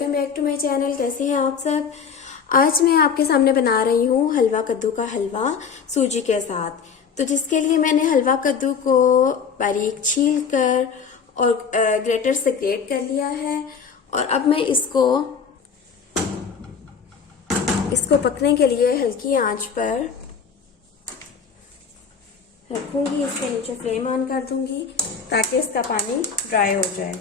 Welcome back to my channel. कैसे हैं आप सब। आज मैं आपके सामने बना रही हूँ हलवा कद्दू का हलवा सूजी के साथ। तो जिसके लिए मैंने हलवा कद्दू को बारीक छील कर और ग्रेटर से ग्रेट कर लिया है। और अब मैं इसको पकने के लिए हल्की आंच पर रखूंगी। इसके नीचे फ्लेम ऑन कर दूंगी ताकि इसका पानी ड्राई हो जाए।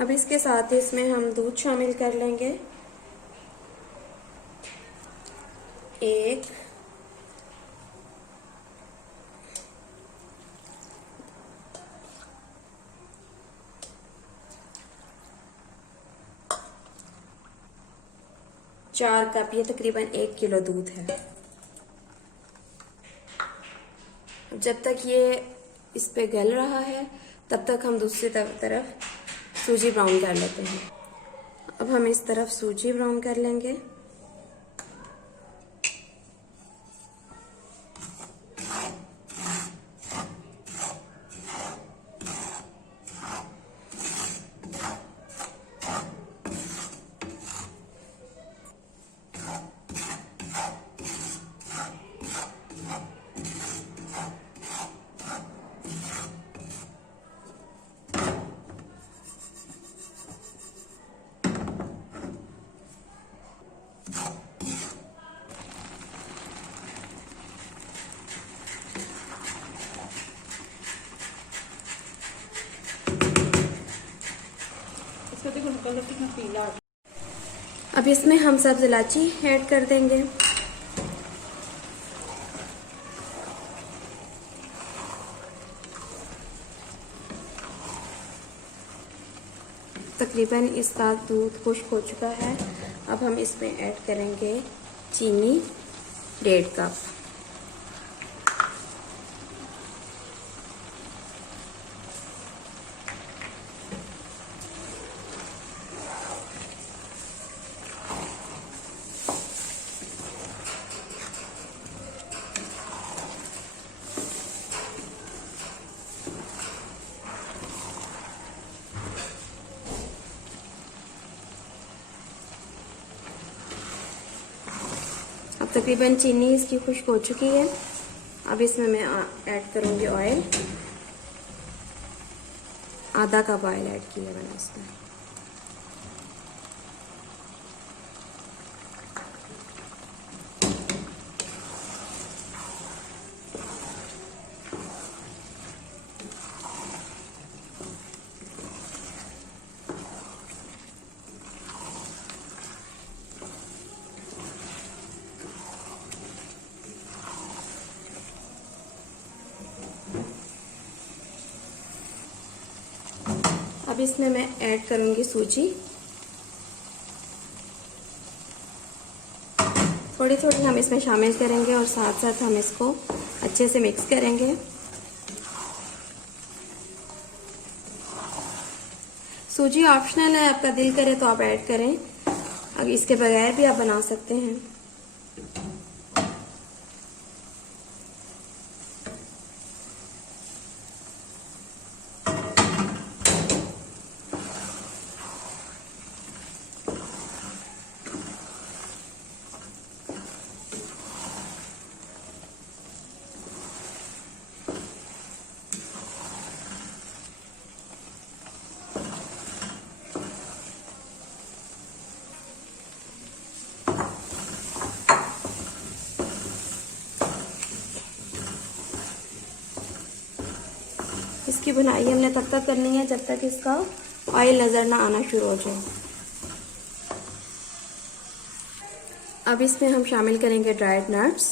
अब इसके साथ इसमें हम दूध शामिल कर लेंगे। 1 4 कप, ये तकरीबन 1 किलो दूध है। जब तक ये इस पे गल रहा है तब तक हम दूसरी तरफ सूजी ब्राउन कर लेते हैं। अब हम इस तरफ सूजी ब्राउन कर लेंगे। अब इसमें हम सब्ज इलायची ऐड कर देंगे। तकरीबन इसका दूध खुश्क हो चुका है। अब हम इसमें ऐड करेंगे चीनी 1.5 कप। अब तकरीबन चीनी इसकी खुश्क हो चुकी है। अब इसमें मैं ऐड करूंगी ऑयल। आधा कप ऑयल ऐड किया मैंने इसमें। अब इसमें मैं ऐड करूंगी सूजी। थोड़ी थोड़ी हम इसमें शामिल करेंगे और साथ साथ हम इसको अच्छे से मिक्स करेंगे। सूजी ऑप्शनल है, आपका दिल करे तो आप ऐड करें, अब इसके बगैर भी आप बना सकते हैं। इसकी बुनाई हमने तब तक करनी है जब तक इसका ऑयल नज़र ना आना शुरू हो जाए। अब इसमें हम शामिल करेंगे ड्राइड नट्स।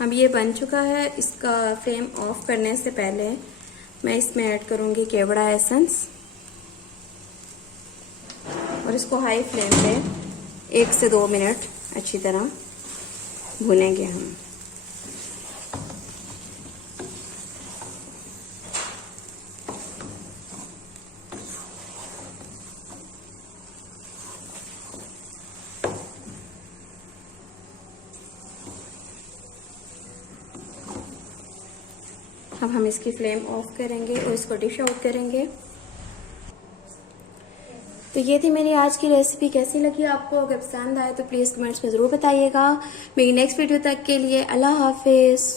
अब ये बन चुका है। इसका फ्लेम ऑफ करने से पहले मैं इसमें ऐड करूंगी केवड़ा एसेंस और इसको हाई फ्लेम पे 1 से 2 मिनट अच्छी तरह भूनेंगे हम। अब हम इसकी फ्लेम ऑफ करेंगे और इसको डिश आउट करेंगे। तो ये थी मेरी आज की रेसिपी। कैसी लगी आपको? अगर पसंद आए तो प्लीज़ कमेंट्स में ज़रूर बताइएगा। मेरी नेक्स्ट वीडियो तक के लिए अल्लाह हाफिज़।